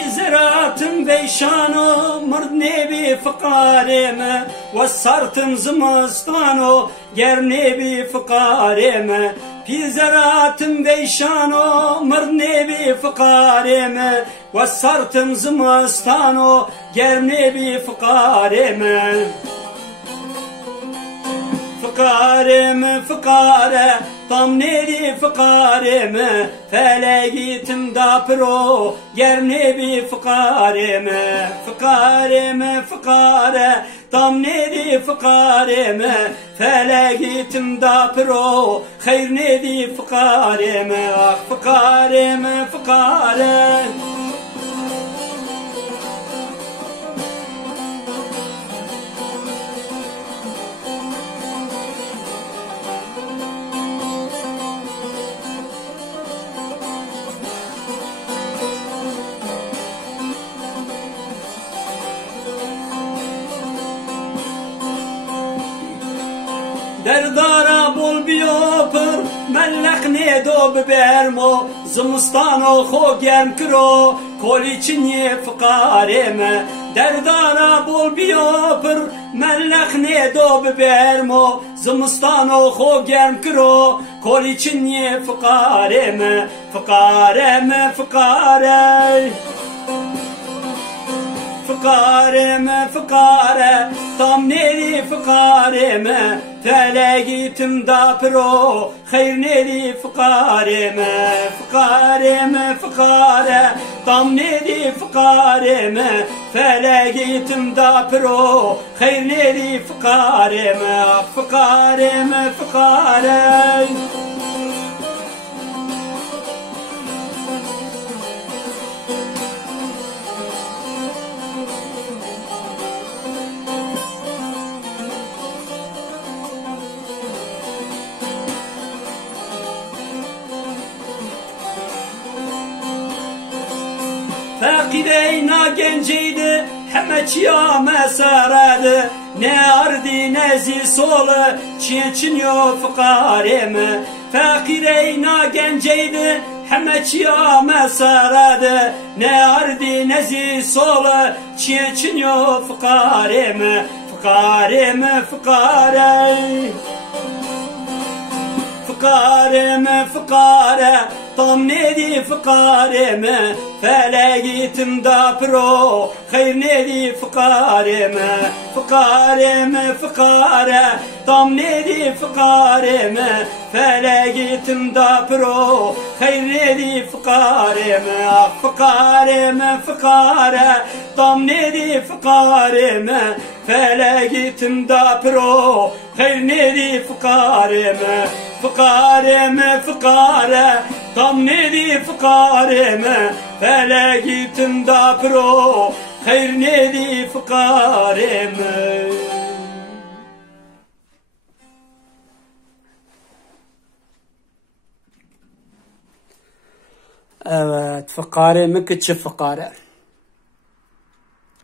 زراتم ویشانو مرد نبی فقارم و سرتم زمستانو گر نبی فقارم پیزراتم ویشانو مرد نبی فقارم و سرتم زمستانو گر نبی فقارم فقارم فقاره tam neri fıkarım felegitim da pro ger nebi fıkarım fıkarım fıkare tam neri fıkarım felegitim da pro hayr nebi fıkarım fıkarım fıkare دردارا بول بیوپر ملق نیدو ببرمو زمستانو خو گرم کرو کولی چنی فقارم دردارا بول بیوپر ملق نیدو ببرمو زمستانو خو گرم کرو کولی چنی فقارم فقارم فقارم فقارم فقاره tam neri fıkarım felegitim da pro hayr neri fıkarım fıkarım fıkare tam neri fıkarım felegitim da pro hayr neri fıkarım fıkarım fıkare Fakireyna genceydi, hemeçiya mesaredi, ne ardi ne zisolu, çin yo fıkarım. Fakireyna genceydi, hemeçiya mesaredi, ne ardi ne zisolu, çin yo fıkarım. Fıkarım fıkarım. Fıkarım fıkare tam nedi fıkarım felegitim da pro hayr nedi fıkarım fıkarım fıkare tam nedi fıkarım felegitim da pro hayr nedi fıkarım fıkarım fıkare tam nedi fıkarım felegitim da pro hayr nedi fıkarım fıkarım fıkare tam nedi fıkarım felegitim da pro hayr nedi fıkarım. Evet, fıkarım küçük fıkare.